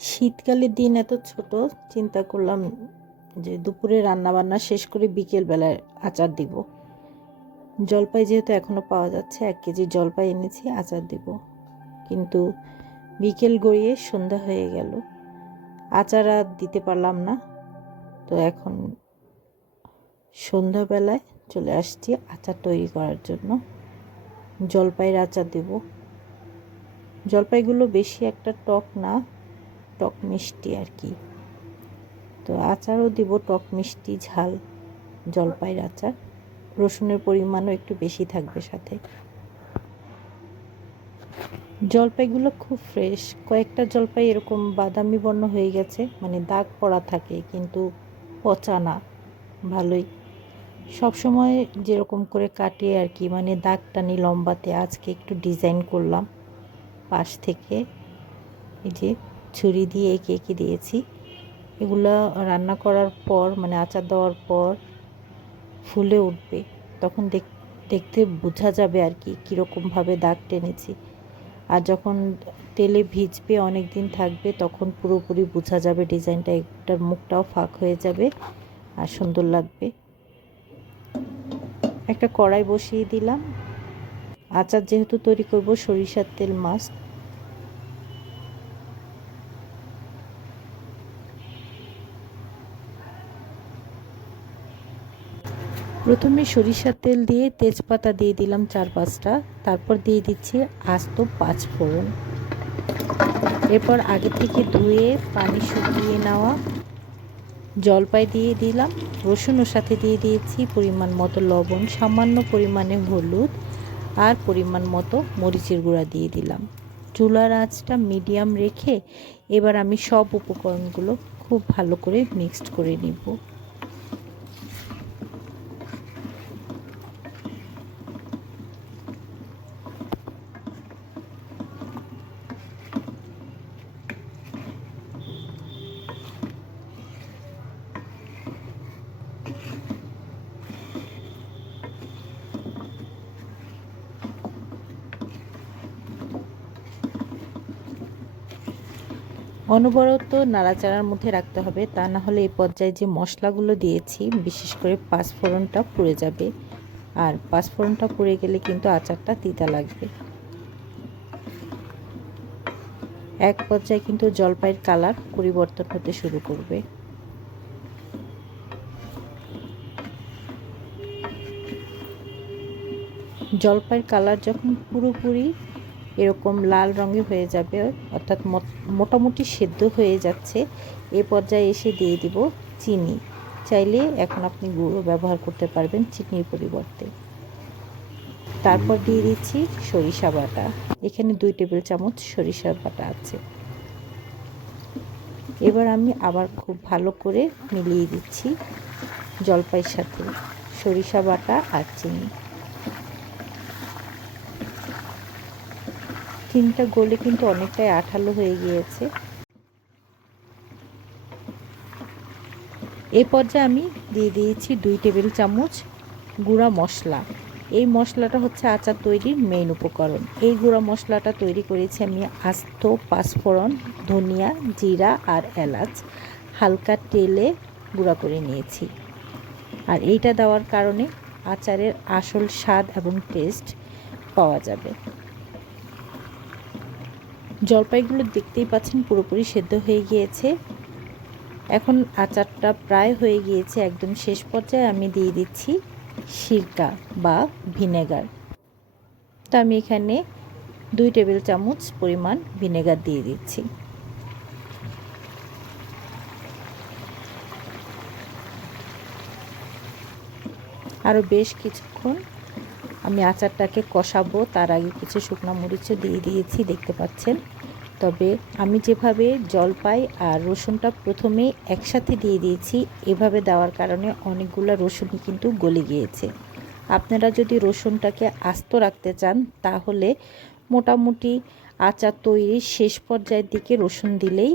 শীতকালের দিন এত ছোট, চিন্তা করলাম যে দুপুরে রান্না বান্না শেষ করে বিকেল বেলায় আচার দিব। জলপাই যেহেতু এখনও পাওয়া যাচ্ছে, এক কেজি জলপাই এনেছি, আচার দিব। কিন্তু বিকেল গড়িয়ে সন্ধ্যা হয়ে গেল। আচার আর দিতে পারলাম না। তো এখন সন্ধ্যাবেলায় চলে আসছি আচার তৈরি করার জন্য। জলপাইয়ের আচার দেব। জলপাইগুলো বেশি একটা টক না টক মিষ্টি আর কি। তো আচারও দিব টক মিষ্টি, ঝাল, জলপাইয়ের আচার। রসুনের পরিমাণও একটু বেশি থাকবে সাথে। জলপাইগুলো খুব ফ্রেশ। কয়েকটা জলপাই এরকম বাদামি বর্ণ হয়ে গেছে মানে দাগ পড়া থাকে, কিন্তু পচা না, ভালোই। সবসময় যেরকম করে কাটিয়ে আর কি মানে দাগ টানি লম্বাতে। আজকে একটু ডিজাইন করলাম পাশ থেকে, এই যে। ছুরি দিয়ে এঁকে এঁকে দিয়েছি। এগুলো রান্না করার পর মানে আচার দেওয়ার পর ফুলে উঠবে। তখন দেখ, দেখতে বোঝা যাবে আর কি, কীরকমভাবে দাগ টেনেছি। আর যখন তেলে ভিজবে অনেক দিন থাকবে, তখন পুরোপুরি বোঝা যাবে ডিজাইনটা একটার মুখটাও ফাঁক হয়ে যাবে আর সুন্দর লাগবে। একটা কড়াই বসিয়ে দিলাম। আচার যেহেতু তৈরি করব, সরিষার তেল মাস্ট। প্রথমে সরিষার তেল দিয়ে তেজপাতা দিয়ে দিলাম চার পাঁচটা। তারপর দিয়ে দিচ্ছি আস্ত পাঁচ ফোড়ন। এরপর আগে থেকে ধুয়ে পানি শুকিয়ে নেওয়া জলপাই দিয়ে দিলাম। রসুনের সাথে দিয়ে দিয়েছি পরিমাণ মতো লবণ, সামান্য পরিমাণে হলুদ আর পরিমাণ মতো মরিচের গুঁড়া দিয়ে দিলাম। চুলার আঁচটা মিডিয়াম রেখে এবার আমি সব উপকরণগুলো খুব ভালো করে মিক্সড করে নিব। অনবরত নাড়াচাড়ার মধ্যে রাখতে হবে, তা না হলে এই পর্যায়ে যে মশলাগুলো দিয়েছি, বিশেষ করে পাঁচফোড়নটা পুড়ে যাবে। আর পাঁচফোড়নটা পুড়ে গেলে কিন্তু আচারটা তিতা লাগবে। এক পর্যায়ে কিন্তু জলপাইয়ের কালার পরিবর্তন হতে শুরু করবে। জলপাইয়ের কালার যখন পুরোপুরি এরকম লাল রঙে হয়ে যাবে, অর্থাৎ মোটামুটি সেদ্ধ হয়ে যাচ্ছে। এ পর্যায়ে এসে দিয়ে দিব চিনি। চাইলে এখন আপনি গুঁড়ো ব্যবহার করতে পারবেন চিনির পরিবর্তে। তারপর দিয়ে দিচ্ছি সরিষা বাটা। এখানে দুই টেবিল চামচ সরিষা বাটা আছে। এবার আমি আবার খুব ভালো করে মিলিয়ে দিচ্ছি জলপাইয়ের সাথে সরিষা বাটা আর চিনি। চিনিটা গলে কিন্তু অনেকটাই আঠালো হয়ে গিয়েছে। এই পর্যায়ে আমি দিয়ে দিয়েছি দুই টেবিল চামচ গুঁড়া মশলা। এই মশলাটা হচ্ছে আচার তৈরির মেইন উপকরণ। এই গুঁড়া মশলাটা তৈরি করেছি আমি আস্ত পাঁচফোড়ন, ধনিয়া, জিরা আর এলাচ। হালকা তেলে গুঁড়া করে নিয়েছি। আর এইটা দেওয়ার কারণে আচারের আসল স্বাদ এবং টেস্ট পাওয়া যাবে। জলপাইগুলো দেখতেই পাচ্ছেন পুরোপুরি সেদ্ধ হয়ে গিয়েছে। এখন আচারটা প্রায় হয়ে গিয়েছে, একদম শেষ পর্যায়ে আমি দিয়ে দিচ্ছি সিরকা বা ভিনেগার। তো আমি এখানে দুই টেবিল চামচ পরিমাণ ভিনেগার দিয়ে দিচ্ছি। আরও বেশ কিছুক্ষণ আমি আচারটাকে কষাবো, তার আগে কিছু শুকনো মরিচও দিয়ে দিয়েছি, দেখতে পাচ্ছেন। তবে আমি যেভাবে জলপাই আর রসুনটা প্রথমে একসাথে দিয়ে দিয়েছি, এভাবে দেওয়ার কারণে অনেকগুলো রসুন কিন্তু গলে গিয়েছে। আপনারা যদি রসুনটাকে আস্ত রাখতে চান, তাহলে মোটামুটি আচার তৈরির শেষ পর্যায়ের দিকে রসুন দিলেই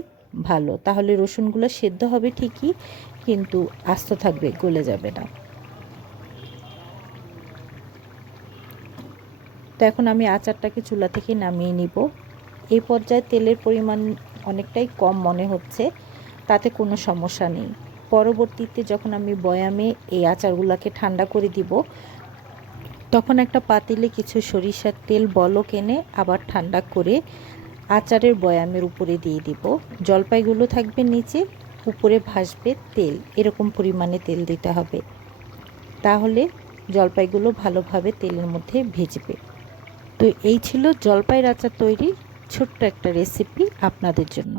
ভালো। তাহলে রসুনগুলো সেদ্ধ হবে ঠিকই, কিন্তু আস্ত থাকবে, গলে যাবে না। তো এখন আমি আচারটাকে চুলা থেকে নামিয়ে নিব। এই পর্যায়ে তেলের পরিমাণ অনেকটাই কম মনে হচ্ছে, তাতে কোনো সমস্যা নেই। পরবর্তীতে যখন আমি বয়ামে এই আচারগুলোকে ঠান্ডা করে দিব, তখন একটা পাতিলে কিছু সরিষার তেল বলক এনে আবার ঠান্ডা করে আচারের বয়ামের উপরে দিয়ে দিব। জলপাইগুলো থাকবে নিচে, উপরে ভাসবে তেল, এরকম পরিমাণে তেল দিতে হবে। তাহলে জলপাইগুলো ভালোভাবে তেলের মধ্যে ভেজবে। তো এই ছিল জলপাইয়ের আচার তৈরির ছোট্ট একটা রেসিপি আপনাদের জন্য।